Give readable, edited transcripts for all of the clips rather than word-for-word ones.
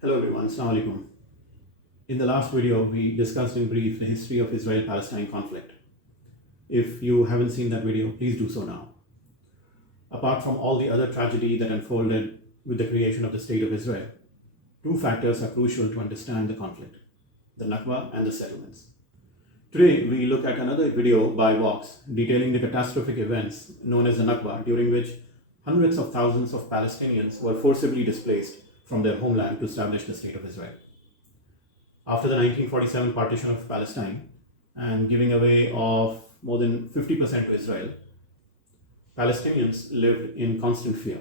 Hello everyone, Assalamu alaikum. In the last video, we discussed in brief the history of Israel-Palestine conflict. If you haven't seen that video, please do so now. Apart from all the other tragedy that unfolded with the creation of the State of Israel, two factors are crucial to understand the conflict: the Nakba and the settlements. Today, we look at another video by Vox detailing the catastrophic events known as the Nakba, during which hundreds of thousands of Palestinians were forcibly displaced from their homeland to establish the State of Israel. After the 1947 partition of Palestine and giving away of more than 50% to Israel, Palestinians lived in constant fear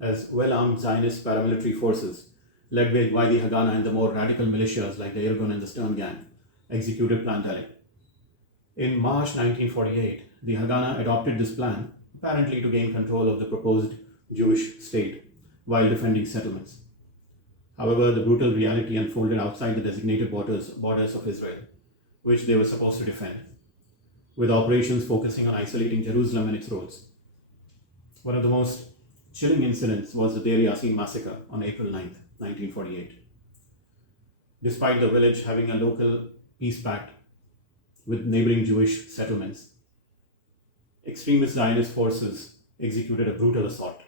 as well-armed Zionist paramilitary forces led by the Haganah and the more radical militias like the Irgun and the Stern Gang executed Plan Dalet. In March 1948, the Haganah adopted this plan apparently to gain control of the proposed Jewish state while defending settlements. However, the brutal reality unfolded outside the designated borders of Israel, which they were supposed to defend, with operations focusing on isolating Jerusalem and its roads. One of the most chilling incidents was the Deir Yassin massacre on April 9, 1948. Despite the village having a local peace pact with neighboring Jewish settlements, extremist Zionist forces executed a brutal assault.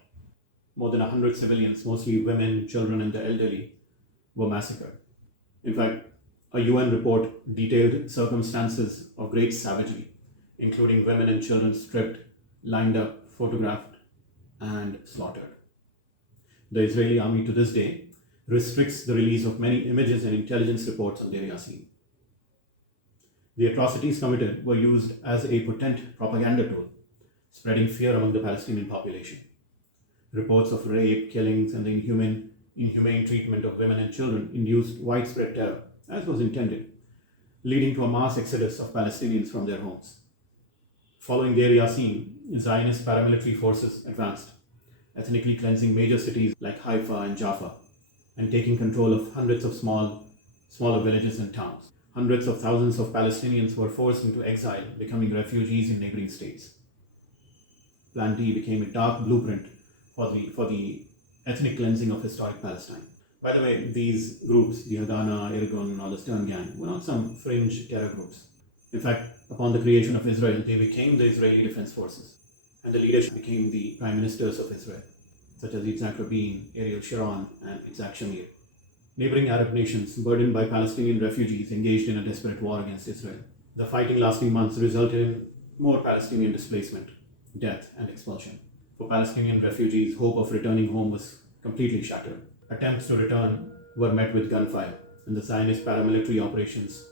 More than 100 civilians, mostly women, children, and the elderly, were massacred. In fact, a UN report detailed circumstances of great savagery, including women and children stripped, lined up, photographed, and slaughtered. The Israeli army to this day restricts the release of many images and intelligence reports on Deir Yassin. The atrocities committed were used as a potent propaganda tool, spreading fear among the Palestinian population. Reports of rape, killings, and the inhumane treatment of women and children induced widespread terror, as was intended, leading to a mass exodus of Palestinians from their homes. Following Deir Yassin, Zionist paramilitary forces advanced, ethnically cleansing major cities like Haifa and Jaffa, and taking control of hundreds of smaller villages and towns. Hundreds of thousands of Palestinians were forced into exile, becoming refugees in neighboring states. Plan D became a dark blueprint for the ethnic cleansing of historic Palestine. By the way, these groups, the Haganah, Irgun, or the Stern Gang, were not some fringe terror groups. In fact, upon the creation of Israel, they became the Israeli Defense Forces, and the leadership became the prime ministers of Israel, such as Yitzhak Rabin, Ariel Sharon, and Yitzhak Shamir. Neighboring Arab nations, burdened by Palestinian refugees, engaged in a desperate war against Israel. The fighting lasting months resulted in more Palestinian displacement, death, and expulsion. For Palestinian refugees, hope of returning home was completely shattered. Attempts to return were met with gunfire, and the Zionist paramilitary operations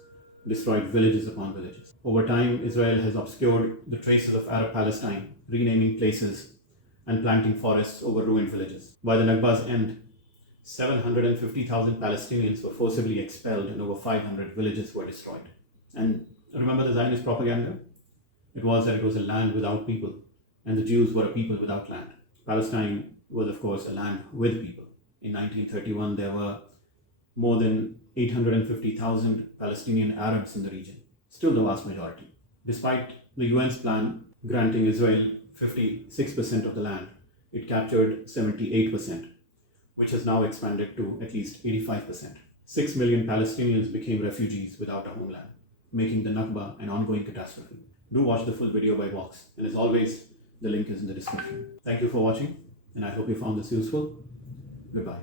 destroyed villages upon villages. Over time, Israel has obscured the traces of Arab Palestine, renaming places and planting forests over ruined villages. By the Nakba's end, 750,000 Palestinians were forcibly expelled and over 500 villages were destroyed. And remember the Zionist propaganda? It was that it was a land without people, and the Jews were a people without land. Palestine was, of course, a land with people. In 1931, there were more than 850,000 Palestinian Arabs in the region, still the vast majority. Despite the UN's plan granting Israel 56% of the land, it captured 78%, which has now expanded to at least 85%. 6 million Palestinians became refugees without a homeland, making the Nakba an ongoing catastrophe. Do watch the full video by Vox, and as always, the link is in the description. Thank you for watching, and I hope you found this useful. Goodbye.